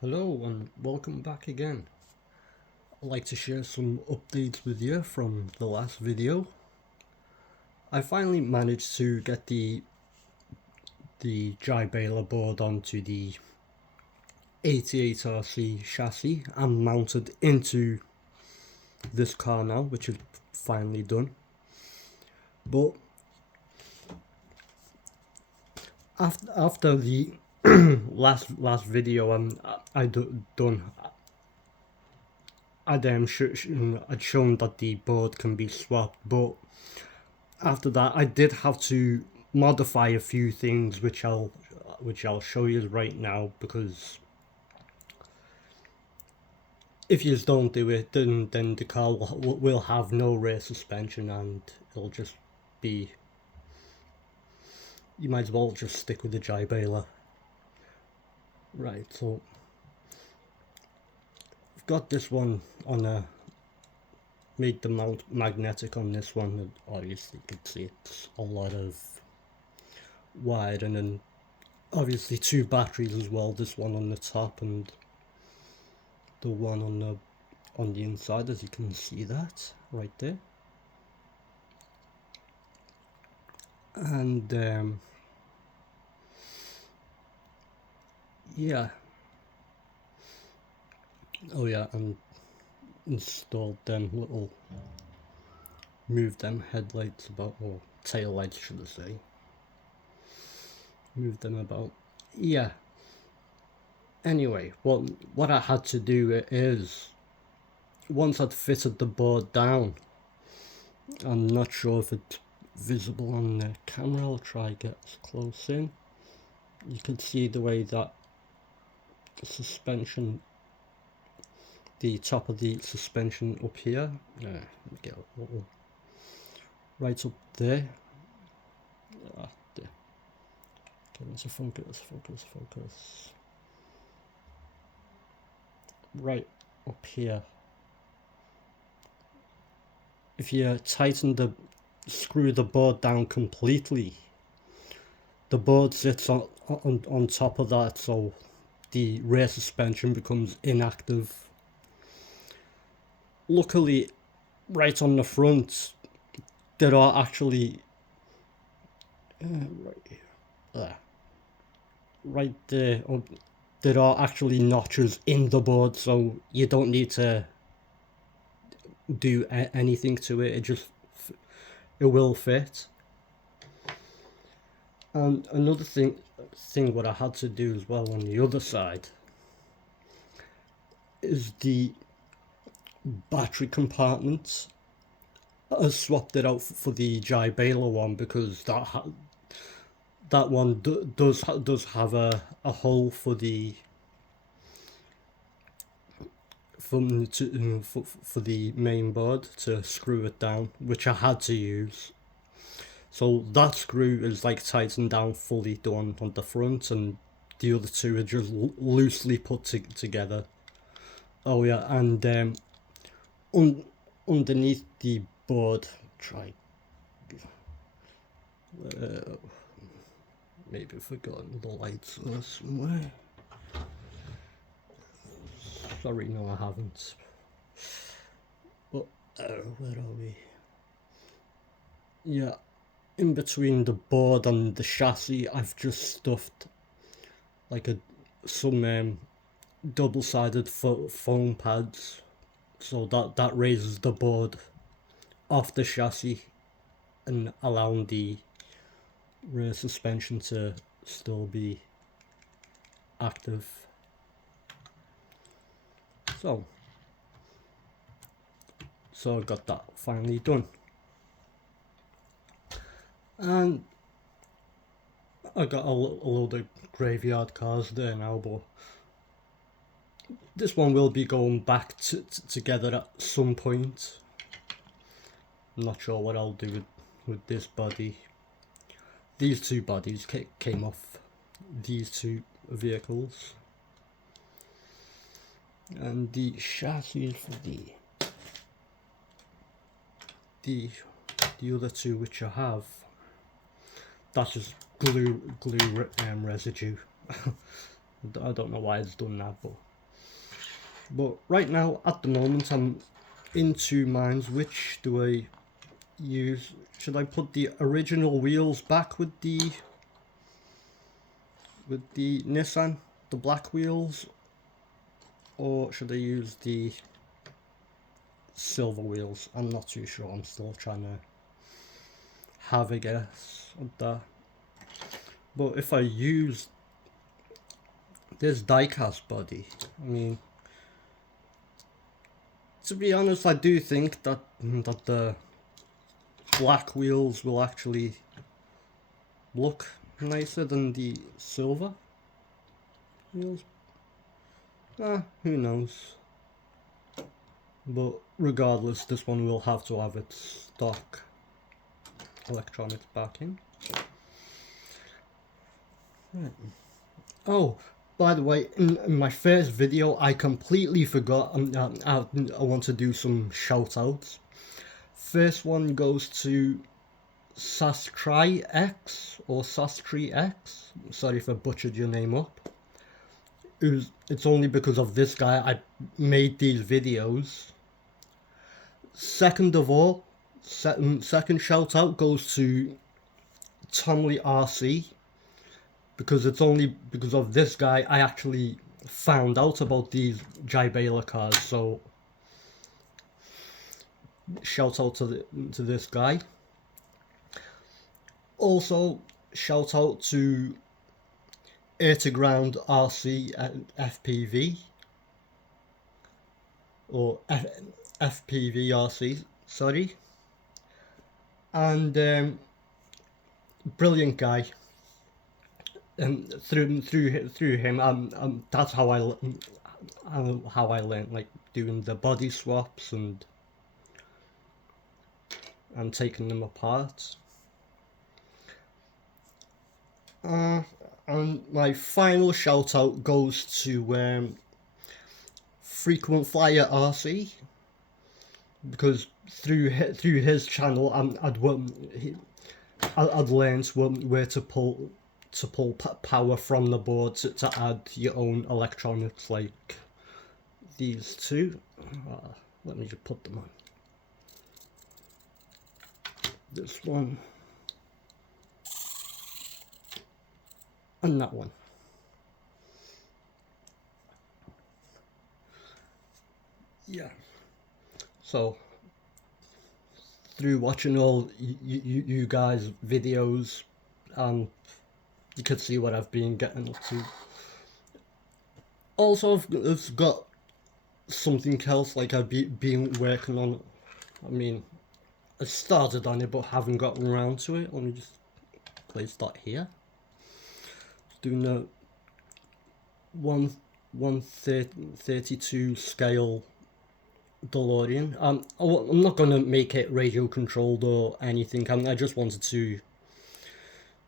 Hello and welcome back again. I'd like to share some updates with you from the last video. I finally managed to get the Jiabaile board onto the 88RC chassis and mounted into this car now, which is finally done. But after the last video done, I'd shown that the board can be swapped, but after that I did have to modify a few things, which I'll show you right now, because if you don't do it, then the car will have no rear suspension and it'll just be, you might as well just stick with the Jiabaile. Right, so I've got this one on a, made the mount magnetic on this one, and obviously you can see it's a lot of wide, and then obviously two batteries as well, this one on the top and the one on the inside, as you can see that right there. And yeah, oh yeah, and installed them little, moved them headlights about, or tail lights should I say, moved them about. Yeah, anyway, what I had to do is, once I'd fitted the board down, I'm not sure if it's visible on the camera, I'll try to get as close in. You can see the way that the suspension, the top of the suspension up here, let me get a little, right up there, there. Okay, let's focus, right up here. If you screw the board down completely, the board sits on top of that, so the rear suspension becomes inactive. Luckily, right on the front, there are actually right there, there are actually notches in the board, so you don't need to do anything to it. It will fit. And another thing what I had to do as well on the other side is the battery compartment. I swapped it out for the Jiabaile one, because that one does have a hole for the for the main board to screw it down, which I had to use. So that screw is like tightened down fully on the front, and the other two are just loosely put together. Oh yeah, and underneath the board, maybe I've forgotten the lights somewhere. Sorry, no I haven't. But where are we? Yeah, in between the board and the chassis, I've just stuffed like some double-sided foam pads, so that raises the board off the chassis and allowing the rear suspension to still be active. So I got that finally done, and I got a load of graveyard cars there now, but this one will be going back together at some point. I'm not sure what I'll do with this body. These two bodies came off these two vehicles, and the chassis for the other two which I have, that's just glue residue. I don't know why it's done that, but But right now, at the moment, I'm in two minds. Which do I use? Should I put the original wheels back with the Nissan, the black wheels, or should I use the silver wheels? I'm not too sure. I'm still trying to have a guess at that. But if I use this diecast body, I mean, to be honest, I do think that the black wheels will actually look nicer than the silver wheels. Who knows? But regardless, this one will have to have its stock electronics back in. Right. Oh, by the way, in my first video, I completely forgot. I want to do some shout outs. First one goes to Sastry X or Sastry X. Sorry if I butchered your name up. It's only because of this guy I made these videos. Second of all, second shout out goes to Tomley RC, because it's only because of this guy I actually found out about these Jiabaile cars. So shout out to this guy. Also shout out to Air to Ground RC and FPV, or FPV RC, sorry. And brilliant guy. And through him, that's how I learned, like, doing the body swaps and taking them apart. And my final shout out goes to Frequent Flyer RC, because through his channel I'd learned where to pull power from the board to add your own electronics, like these two. Let me just put them on. This one and that one. Yeah. So through watching all you guys' videos, you could see what I've been getting up to. Also, I've got something else, like I've been working on. I mean, I started on it but haven't gotten around to it. Let me just place that here. Doing a 1/32 scale DeLorean. I'm not gonna make it radio controlled or anything. I just wanted to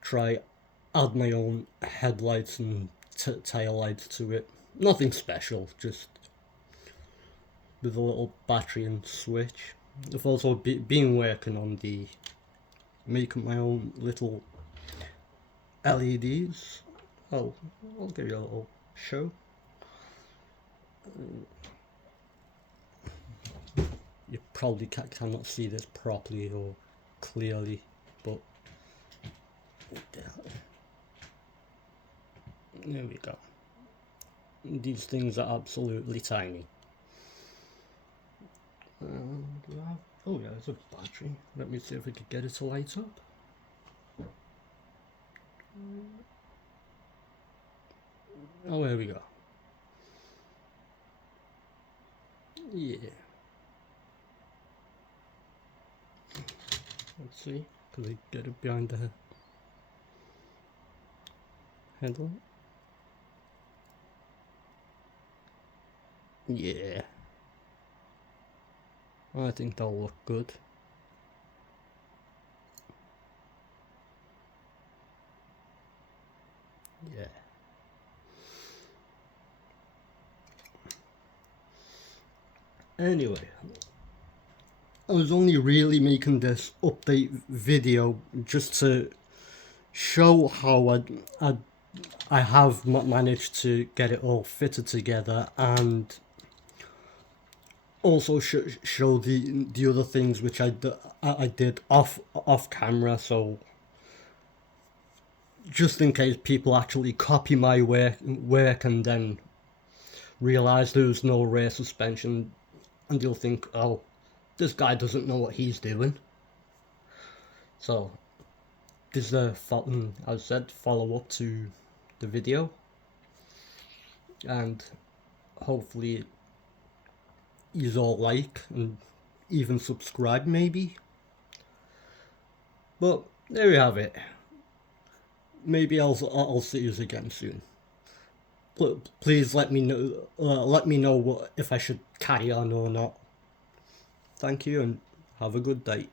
try add my own headlights and tail lights to it. Nothing special, just with a little battery and switch. I've also been working on making my own little LEDs. Oh, I'll give you a little show. You probably cannot see this properly or clearly, but there we go. These things are absolutely tiny. Oh yeah, there's a battery. Let me see if I could get it to light up. Oh, there we go. Yeah. Let's see. Can we get it behind the handle? Yeah. I think that'll look good. Yeah. Anyway, I was only really making this update video just to show how I have managed to get it all fitted together, and also show the other things which I did off camera, so just in case people actually copy my work and then realize there's no rear suspension, and you'll think, oh, this guy doesn't know what he's doing. So this is a as I said, follow up to the video, and hopefully you all like and even subscribe maybe. But there you have it. Maybe I'll see you again soon. Please let me know. Let me know if I should carry on or not. Thank you and have a good day.